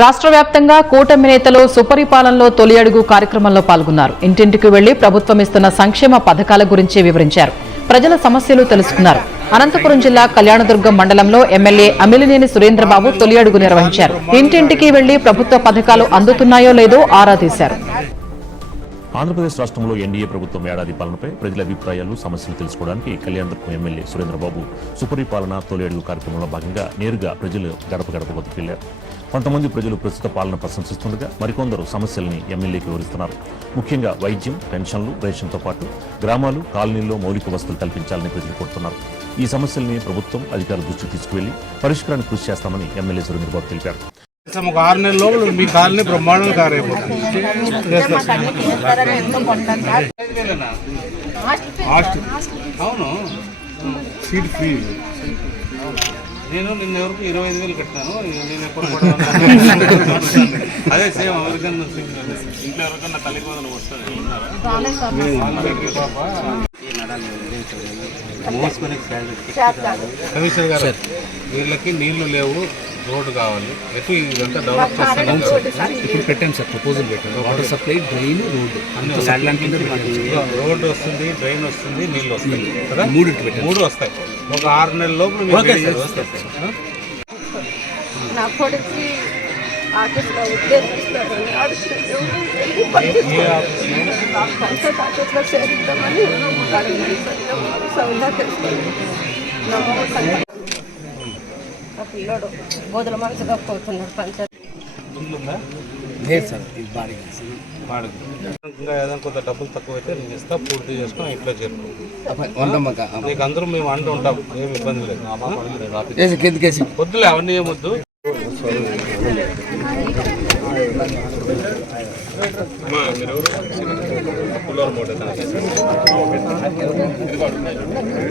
రాష్ట్ర వ్యాప్తంగా కూటమి నేతలు సుపరిపాలనలో తొలి అడుగు కార్యక్రమంలో పాల్గొన్నారు. ఇంటింటికి వెళ్ళి ప్రభుత్వం ఇస్తున్న సంక్షేమ పథకాల గురించి వివరించారు. ప్రజల సమస్యలు తెలుసుకున్నారు. అనంతపురం జిల్లా కళ్యాణదుర్గం మండలంలో ఎమ్మెల్యే అమిలినేని సురేంద్రబాబు తొలి అడుగు నిర్వహించారు. ఇంటింటికి వెళ్ళి ప్రభుత్వ పథకాలు అందుతున్నాయో లేదో ఆరా తీశారు. ఆంధ్రప్రదేశ్ రాష్ట్రంలో ఎన్డీఏ ప్రభుత్వం ఏడాది పాలనపై ప్రజల అభిప్రాయాలు సమస్యలు తెలుసుకోవడానికి కళ్యాణదుర్గం ఎమ్మెల్యే సురేంద్రబాబు సుపరిపాలన తొలి అడుగు కార్యక్రమంలో భాగంగా నేరుగా ప్రజలు గడప గడప వద్దకు వెళ్ళారు కొంతమంది ప్రజలు ప్రస్తుత పాలన ప్రశంసిస్తుండగా మరికొందరు సమస్యల్ని ఎమ్మెల్యేకి వివరిస్తున్నారు. ముఖ్యంగా వైద్యం పెన్షన్లు రేషన్తో పాటు గ్రామాలు కాలనీల్లో మౌలిక వసతులు కల్పించాలని ప్రజలు కోరుతున్నారు. ఈ సమస్యల్ని ప్రభుత్వం అధికారుల దృష్టికి తీసుకువెళ్ళి పరిష్కారానికి కృషి చేస్తామని ఎమ్మెల్యే సురేంద్రబాబు తెలిపారు. చేస్తాం. ఒక ఆరు నెలల లోపల మీ కాలనీ బ్రహ్మాండంగా తయారైపోతుంది. హాస్ట్ అవును. Seat free. నేను నిన్న వరకు ఇరవై ఐదు వేలు కట్టినాను నేను ఎప్పుడు అదే సేమ్ అమెరికన్ ఇంట్లో ఎవరికన్నా తల్లికి వందలు వస్తుంది కమిషనర్ గారు వీళ్ళకి నీళ్ళు లేవు. రోడ్డు కావాలి. ఎటు ఇదంతా డెవలప్ చేస్తాను ఇప్పుడు పెట్టాను సార్ ప్రపోజల్ పెట్టాను వాటర్ సప్లై డ్రైన్ రోడ్ అంత సప్లై కింద రోడ్డు వస్తుంది డ్రైన్ వస్తుంది నీళ్ళు వస్తాయి. కదా? మూడింటి పెట్టాను మూడు వస్తాయి. ఒక ఆరు నెలల లోపల? నా కొడుకు ఆఫీస్లో చేరుద్దామని సౌందా తెలుసుకుంది పిల్లోడు. గోధుల మనసుగా పోతున్నాడు పంచాయతీ ఇల్లు ఉందా లేదు సార్ ఇది బాడీ వాడికి ఇంకా ఏదైనా కొంత డబ్బులు తక్కువ అయితే నేను ఇస్తా పూర్తి చేసుకుని ఇంట్లో చేరుకో. నీకు అందరూ మేము అంటూ ఉంటాం ఏమి ఇబ్బంది లేదు. వద్దులే అవన్నీ ఏమొద్దు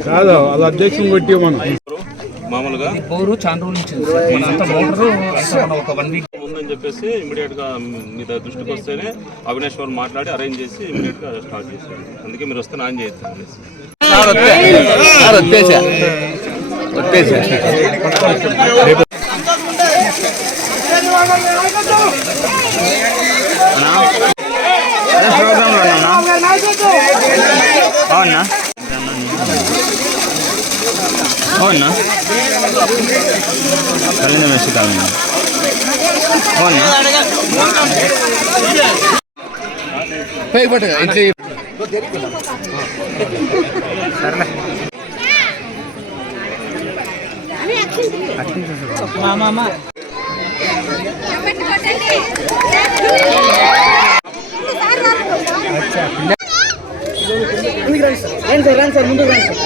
కాదు అది అధ్యక్షుని పెట్టి మనం మామూలుగా? పౌరు చాలా రోజుల నుంచి మోటారు ఒక వన్ వీక్ ఉందని చెప్పేసి ఇమీడియట్గా మీ దగ్గర దృష్టికి వస్తేనే అవినేష్ వారు మాట్లాడి అరేంజ్ చేసి ఇమీడియట్గా స్టార్ట్ చేశారు. అందుకే మీరు వస్తే వచ్చేసా వచ్చేసా అవునా అవునా? కలింద మెస్సి కాలండి అవునా? పై పట్టు ఇట్లా. మీరే మనోళ్ళు వాళ్ళు కాదు ఇస్తామన్నారు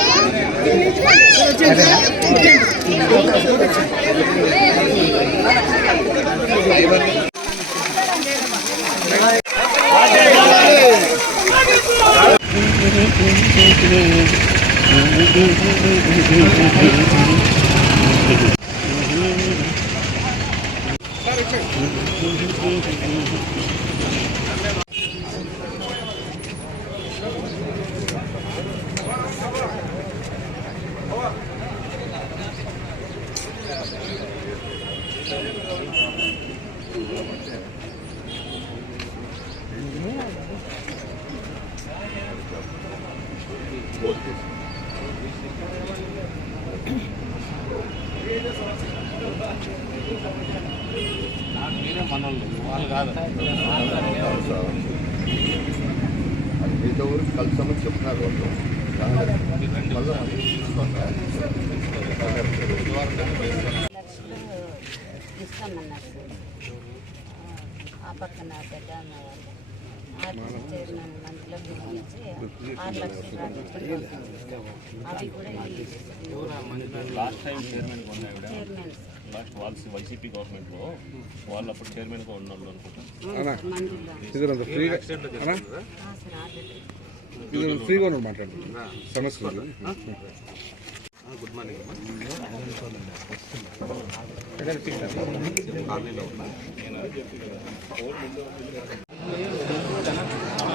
ఆ పక్కన పెద్ద వాళ్ళు ఆర్టీసీ చైర్మన్ మంత్లో పిలిపించి ఆరు లక్షలు రాపించుకుంటాం. అవి కూడా లాస్ట్ టైం చైర్మన్ లాస్ట్ వాళ్ళ వైసీపీ గవర్నమెంట్లో వాళ్ళు అప్పుడు చైర్మన్గా ఉన్నారు అనుకుంటా. మందులో ఫ్రీగా మాట్లాడుతుంది సమస్య లేదు. గుడ్ మార్నింగ్ మేమదా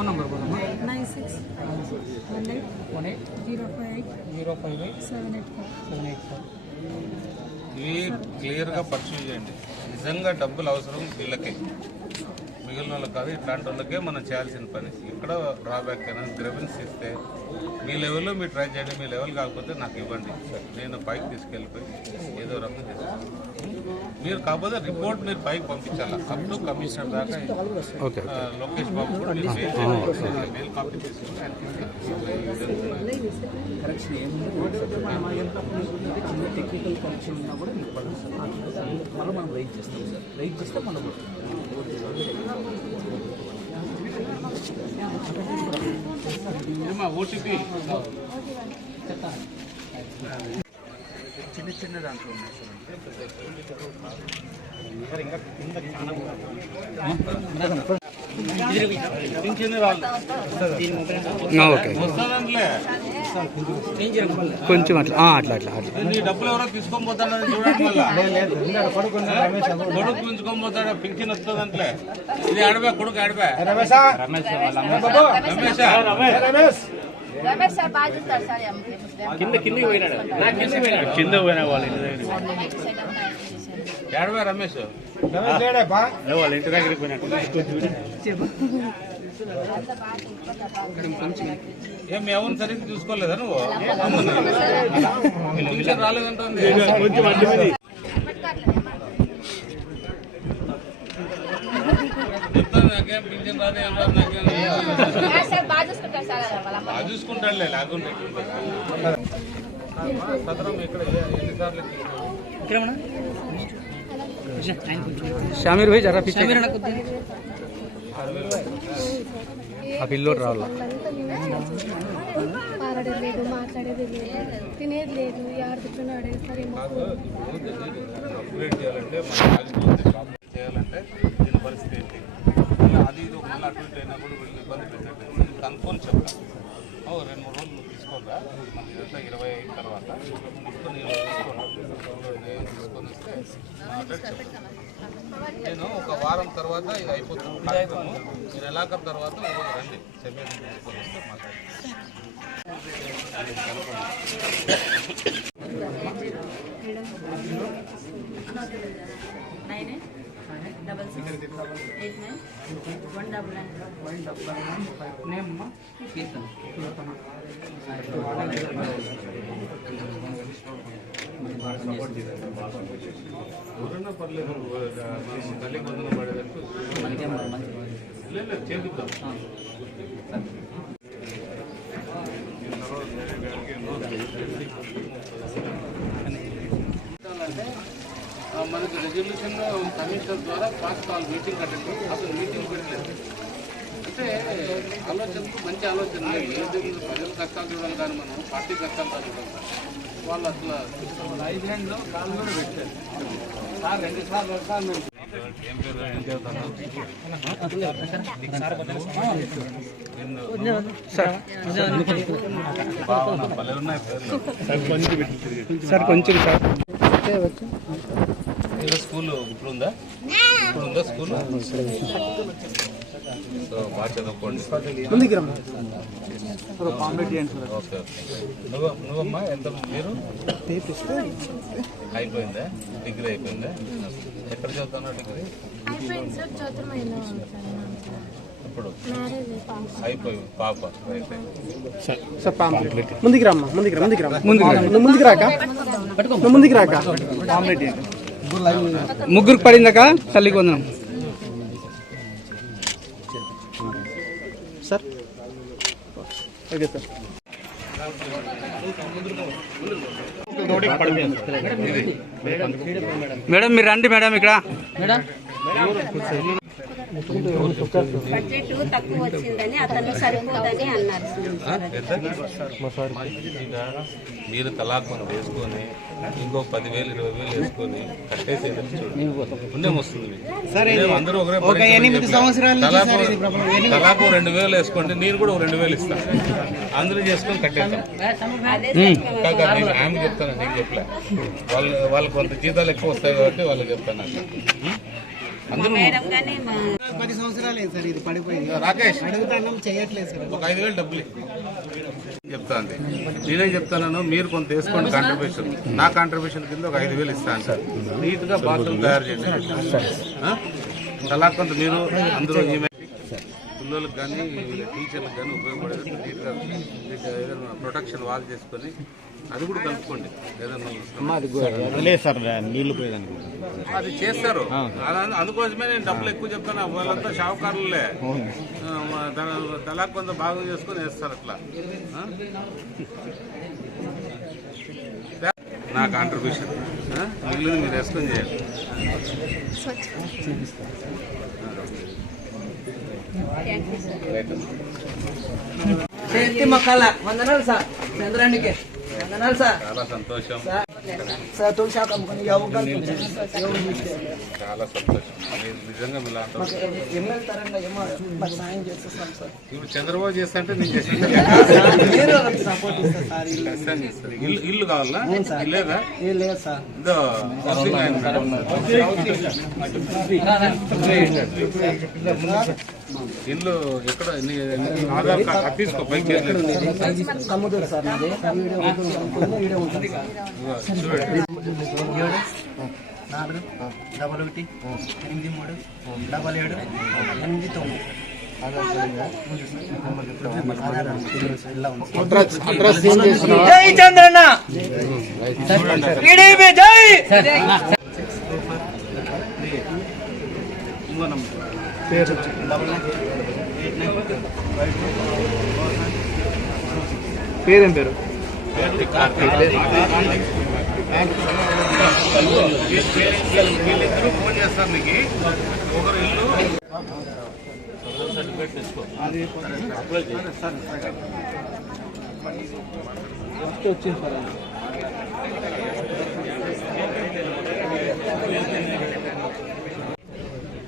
phone number బోలమ్మా nine six one eight one eight zero five eight zero five eight seven eight four. Seven eight four. ఇవి క్లియర్గా పర్సూ చేయండి. నిజంగా డబ్బులు అవసరం వీళ్ళకే. మిగిలిన వాళ్ళకి కాదు ఇట్లాంటి వాళ్ళకే మనం చేయాల్సిన పని ఇక్కడ డ్రాబ్యాక్ అయినా గ్రెవెన్స్ ఇస్తే మీ లెవెల్లో మీరు ట్రై చేయండి మీ లెవెల్ కాకపోతే నాకు ఇవ్వండి నేను పైకి తీసుకెళ్ళిపోయి ఏదో రకం చేస్తాను మీరు కాకపోతే రిపోర్ట్ మీరు పైకి పంపించాలి అప్ టు కమిషనర్ దాకా లోకేష్ బాబు కూడా మీరు మెయిల్ కాపీ తీసుకుని చిన్న టెక్నికల్ కరెక్షన్ ఉన్నా కూడా మీకు పడుతుంది సార్ మళ్ళీ మనం రైట్ చేస్తాం సార్ రైట్ చేస్తే మనం ఏమా ఓటీపీ చిన్న చిన్న దాంట్లో ఉన్నాయి సార్ పింఛన్ రాళ్ళు ఓకే. కొంచెం అట్లా అట్లా అట్లా అట్లా. నీ డబ్బులు ఎవరో తీసుకొని మళ్ళా. కొడుకు పిలుచుకొని పోతాడు పింఛన్ వస్తుందంట్లే ఇది ఆడబే కొడుకు రమేషా? రమేష్ కింద కింద కింద పోయిన వాళ్ళ ఇంటి దగ్గర ఆడబే రమేష్? వాళ్ళ ఇంటి దగ్గరికి పోయినట్టు ఏం సరిగ్గా చూసుకోలేదా నువ్వు? పింఛన్ రాలేదంటుంది నాకేం పింఛన్ రాదు రాదు నాకేం. బాగా చూసుకుంటాడులే లేకుంటే. సదరం ఇక్కడ ఎన్నిసార్లు షామీర్ భాయ్ జరా పీछे ఆ పిల్లోడు రావాల? పారడేది లేదు మాట్లాడేది లేదు తినేది లేదు ఎవరు కూర్చొని అప్గ్రేడ్ చేయాలంటే దీని పరిస్థితి ఏంటి అది ఇది మళ్ళీ అటు ఇటు అయినా కూడా వీళ్ళు ఇబ్బంది పెట్టండి కనుక్కొని చెప్తాను ఓ రెండు మూడు రోజులు తీసుకోగా మన ఇదంతా ఇరవై అయిన తర్వాత తీసుకొని తీసుకోను తీసుకొని వస్తే నా అడ్రస్ చెప్తాను నేను ఒక వారం తర్వాత ఇది అయిపోతుంది. కార్యక్రమం. ఈ నెలాఖరు తర్వాత ఇంకొక రండి. సెమీర్ తీసుకొని వస్తే nine double six eight nine one double nine పర్లేదు మనం లేదు ఆ, మనకి రెజల్యూషన్ కమిషనర్ ద్వారా పాస్ కాల్ మీటింగ్ కట్టండి. అసలు మీటింగ్ పెట్టలేదు. అంటే ఆలోచనకు మంచి ఆలోచన లేదు. ప్రజల కష్టాలు చూడాలి కానీ మనం పార్టీ కష్టాలు చూడాలి వాళ్ళు అట్లా ఐదు హ్యాండ్లో కాలు కూడా పెట్టారు. సార్ రెండు సార్లు సార్ ఏం పేరు ఏం చదువుతాను బాగున్నా భలే ఉన్నాయి పేర్లు సార్ కొంచెం సార్. స్కూల్ ఇప్పుడు ఉందా ఇప్పుడు ఉందా స్కూల్ సో బాగా చదువుకోండి. నువ్వమ్మా ఎంత మీరు? అయిపోయిందా? డిగ్రీ అయిపోయిందా? ఎక్కడ చదువుతున్నావు డిగ్రీ? అయిపోయింది సార్ చతుర్మైన ఇప్పుడు. అయిపోయి పాప. ముందుకు రమ్మా ముందుకు రా ముందుకు రా. నువ్వు ముందుకు రాక. నువ్వు ముందుకు రాక. ముగ్గురికి పడిందాక తల్లికి వందనం. ఓకే సార్ మేడం మీరు రండి మేడం ఇక్కడ. బడ్జెట్ తక్కువ వచ్చిందని అతను సరిపోదని అన్నారు. మీరు తలాక్ మనం వేసుకొని ఇంకో పదివేలు ఇరవై వేలు వేసుకొని కట్టేసేది చూడండి. పుణ్యం వస్తుంది మీకు. అందరూ ఒకరే ఎనిమిది తలాకు- రెండు వేలు వేసుకోండి నేను కూడా ఒక రెండు వేలు ఇస్తాను అందరూ చేసుకొని కట్టేస్తాం నేను ఆమె చెప్తాను నీకు చెప్పలే. వాళ్ళు వాళ్ళకి కొంత జీతాలు ఎక్కువ వస్తాయి కాబట్టి వాళ్ళకి చెప్తాను పది సంవత్సరాలే సార్ ఇది పడిపోయింది. రాకేష్. అడుగుతాను చేయట్లేదు సార్. ఒక ఐదు వేలు డబ్బులు చెప్తాంది నేనేం చెప్తాను మీరు కొంత వేసుకోండి కాంట్రిబ్యూషన్ నా కాంట్రిబ్యూషన్ కింద ఒక ఐదు వేలు ఇస్తాను సార్ నీట్గా బాటిల్ తయారు చేయండి. ఆ? తలా కొంత మీరు అందరూ పిల్లలకు కానీ టీచర్లకు కానీ ఉపయోగపడేది నీట్గా మీకు ఏదైనా ప్రొటెక్షన్ వాల్ చేసుకొని అది కూడా కలుపుకోండి. ఏదైనా లేదు సార్ నీళ్ళు పోయేదానికి. అది చేస్తారు. అందుకోసమే నేను డబ్బులు ఎక్కువ చెప్తాను వాళ్ళంతా షావుకారులే. తల- కొంత భాగం చేసుకొని వేస్తారు అట్లా? నా కాంట్రిబ్యూషన్? మిగిలింది మీరు వేసుకొని చేయండి. చేతి మొక్కల వందనాలు సార్ చంద్రానికి. వందనాలు సార్ చాలా సంతోషం. సార్ అమ్ముకొని చాలా సంతోషం. నిజంగా. ఎమ్మెల్యే తరంగా ఏమో సాయం సార్ ఇప్పుడు చంద్రబాబు చేస్తా అంటే నేను చేస్తాను సపోర్ట్ సార్ ఇల్లు. ఇల్లు కావాలా? లేదా? లేదు సార్. ఇల్లు ఎక్కడ? ఆధార్ కార్డ్ తీసుకో పైకి. సముద్రం సార్ నాలుగు డబల్ ఒకటి ఎనిమిది మూడు డబల్ ఏడు ఎనిమిది తొమ్మిది. జై చంద్రన్న! టీడీపీ జై! పేరేం పేరు? వీళ్ళిద్దరూ ఫోన్ చేస్తారు నీకు ఒకరు ఇల్లు తెచ్చుకో వచ్చింది సార్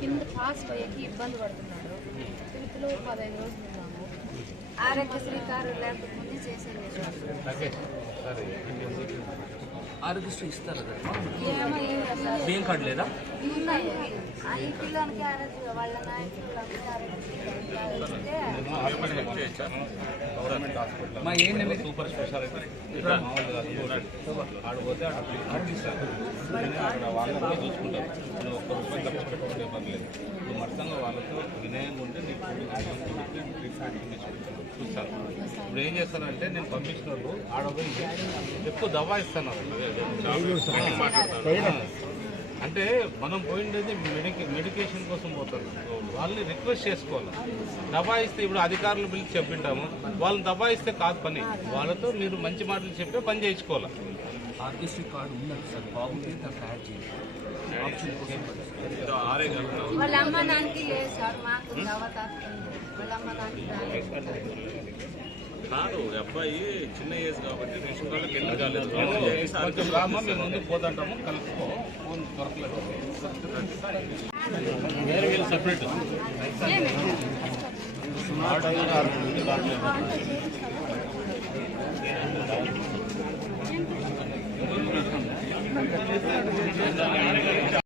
కింద పాస్ పోయేకి ఇబ్బంది పడుతున్నాడు తిరుపతిలో పదహైదు రోజులు ఉన్నాము. ఆరోగ్యశ్రీ కార్డు లేకపోతే చేసేది ఆరోగ్యశ్రీ ఇస్తారు. బియ్యం కార్డు లేదా? మా ఏంటండి సూపర్ స్పెషాలిటీ. ఆడిపోతే వాళ్ళంతా చూసుకుంటారు నువ్వు ఒక్క రూపాయి ఖర్చు పెట్టుకుంటే పర్లేదు నువ్వు మొత్తంగా వాళ్ళతో వినయంగా ఉంటే నీకు ట్రీట్మెంట్ చూస్తాను ఇప్పుడు ఏం చేస్తానంటే నేను పంపించిన ఆడపోయి ఎక్కువ దవా ఇస్తాను. అంటే మనం పోయిండేది మెడికే మెడికేషన్ కోసం పోతారు. వాళ్ళని రిక్వెస్ట్ చేసుకోవాలి. దబాయిస్తే ఇప్పుడు అధికారులు పిలిచి చెప్పింటాము. వాళ్ళని దబాయిస్తే కాదు పని. వాళ్ళతో మీరు మంచి మాటలు చెప్పే పని చేయించుకోవాలి. ఆరోగ్యశ్రీ కార్డు ఉన్నది సార్. బాగుంది దాంట్లో యాడ్ చేయండి. వాళ్ళ అమ్మ నాన్నకి లేదు సార్ మాకు వాళ్ళ. కాదు అబ్బాయి చిన్న ఏజ్ కాబట్టి రేషన్ కార్డుకి ఎందుకు కాలేదు. కొంచెం రామా మేము ముందు పోదంటాము కలుపుకో ఫోన్ దొరకలేదు. సపరేట్